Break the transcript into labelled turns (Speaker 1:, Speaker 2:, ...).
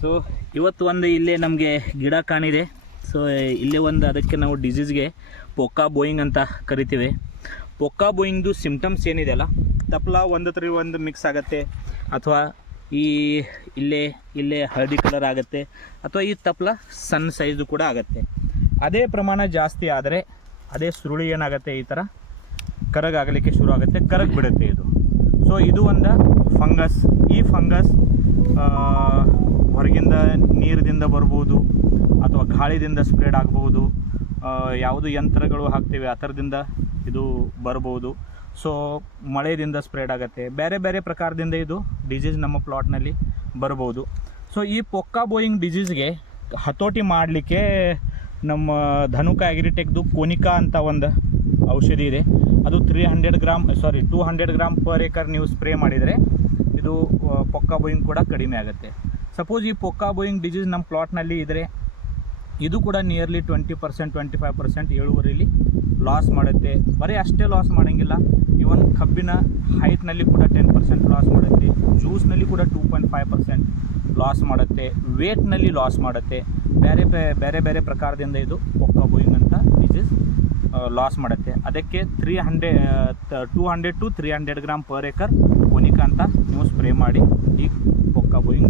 Speaker 1: So ಇವತ್ತು ಒಂದು ಇಲ್ಲೇ ನಮಗೆ ಗಿಡ ಕಾಣಿದೆ. ಸೊ ಇಲ್ಲೇ ಒಂದು ಅದಕ್ಕೆ ನಾವು ಡಿಸೀಸ್ಗೆ ಪೊಕ್ಕಾ ಬೋಯಿಂಗ್ ಅಂತ ಕರಿತೀವಿ. ಪೊಕ್ಕಾ ಬೋಯಿಂಗ್ದು ಸಿಮ್ಟಮ್ಸ್ ಏನಿದೆಯಲ್ಲ ತಪ್ಪಲ ಒಂದತ್ರ ಒಂದು ಮಿಕ್ಸ್ ಆಗುತ್ತೆ. ಅಥವಾ ಈ ಇಲ್ಲೇ ಇಲ್ಲೇ ಹಳದಿ ಕಲರ್ ಆಗುತ್ತೆ. ಅಥವಾ ಈ ತಪ್ಪಲ ಸಣ್ಣ ಸೈಜು ಕೂಡ ಆಗುತ್ತೆ. ಅದೇ ಪ್ರಮಾಣ ಜಾಸ್ತಿ ಆದರೆ ಅದೇ ಸುರುಳಿ ಏನಾಗುತ್ತೆ ಈ ಥರ ಕರಗಾಗಲಿಕ್ಕೆ ಶುರು ಆಗುತ್ತೆ ಕರಗ್ ಬಿಡುತ್ತೆ ಇದು. ಸೊ ಇದು ಒಂದು ಫಂಗಸ್ ಈ ಫಂಗಸ್ ನೀರಿನಿಂದ ಬರ್ಬೋದು ಅಥವಾ ಗಾಳಿದಿಂದ ಸ್ಪ್ರೆಡ್ ಆಗ್ಬೋದು. ಯಾವುದು ಯಂತ್ರಗಳು ಹಾಕ್ತೀವಿ ಆ ಥರದಿಂದ ಇದು ಬರ್ಬೋದು. ಸೊ ಮಳೆಯಿಂದ ಸ್ಪ್ರೆಡ್ ಆಗುತ್ತೆ. ಬೇರೆ ಬೇರೆ ಪ್ರಕಾರದಿಂದ ಇದು ಡಿಸೀಸ್ ನಮ್ಮ ಪ್ಲಾಟ್ನಲ್ಲಿ ಬರ್ಬೋದು. ಸೊ ಈ ಪೊಕ್ಕಾ ಬೋಯಿಂಗ್ ಡಿಸೀಸ್ಗೆ ಹತೋಟಿ ಮಾಡಲಿಕ್ಕೆ ನಮ್ಮ ಧನುಕ ಅಗ್ರಿಟೆಕ್ದು ಕೋನಿಕಾ ಅಂತ ಒಂದು ಔಷಧಿ ಇದೆ. ಅದು three hundred gram sorry two hundred gram per acre ನೀವು ಸ್ಪ್ರೇ ಮಾಡಿದರೆ ಇದು ಪೊಕ್ಕಾ ಬೋಯಿಂಗ್ ಕೂಡ ಕಡಿಮೆ ಆಗುತ್ತೆ. ಸಪೋಸ್ ಈ ಪೊಕ್ಕಾ ಬೋಯಿಂಗ್ ಡಿಸೀಸ್ ನಮ್ಮ ಪ್ಲಾಟ್ನಲ್ಲಿ ಇದ್ದರೆ ಇದು ಕೂಡ nearly twenty percent twenty five percent ಇಳುವರಿಲಿ loss ಮಾಡುತ್ತೆ. ಬರೀ ಅಷ್ಟೇ ಲಾಸ್ ಮಾಡೋಂಗಿಲ್ಲ ಇವನ್ ಕಬ್ಬಿನ ಹೈಟ್ನಲ್ಲಿ ಕೂಡ ಟೆನ್ ಪರ್ಸೆಂಟ್ ಲಾಸ್ ಮಾಡುತ್ತೆ. ಜ್ಯೂಸ್ನಲ್ಲಿ ಕೂಡ two point five percent loss ಮಾಡುತ್ತೆ. ವೇಟ್ನಲ್ಲಿ ಲಾಸ್ ಮಾಡುತ್ತೆ. ಬೇರೆ ಬೇರೆ ಬೇರೆ ಪ್ರಕಾರದಿಂದ ಇದು ಪೊಕ್ಕಾ ಬೋಯಿಂಗ್ ಅಂತ ಡಿಸೀಸ್ ಲಾಸ್ ಮಾಡುತ್ತೆ. ಅದಕ್ಕೆ three hundred two hundred to three hundred gram per acre ಕೊನಿಕಾ ಅಂತ ನೀವು ಸ್ಪ್ರೇ ಮಾಡಿ ಈ ಪೊಕ್ಕಾ ಬೋಯಿಂಗ್